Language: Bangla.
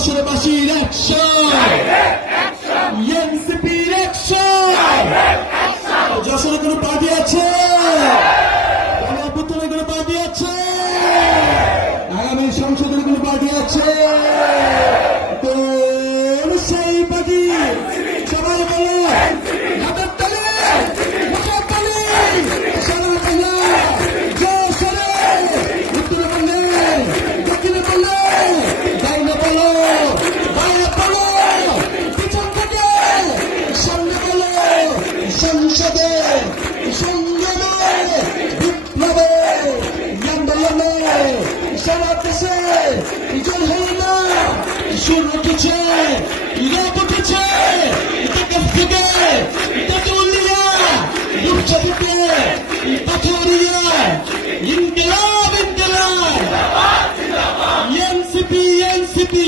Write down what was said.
যশোরবাসীর অ্যাকশন, এনসিপির অ্যাকশন। যশোরে কোনো পার্টি আছে? গণঅভ্যুত্থানে কোনো পার্টি আছে? আগামী সংসদের কোনো পার্টি আছে? কোন সেই পার্টি? সবাই বলো হাতের তালে, মুখের তালে, সারা বাংলা যশোরে, উত্তরে বললে, দক্ষিণে বললে, ডাইনে বলো, বাইরে বলো, পিছন থেকে সামনে বলো, সংসদে সংগ্রামে বিপ্লবে আন্দোলনে সারা দেশে জল হল না, সুর উঠেছে, রব উঠেছে, থেকে তেতুলিয়া, রূপসাদিতে, পাথরিয়া, ইনকিলাব ইনকিলাব, এনসিপি এনসিপি।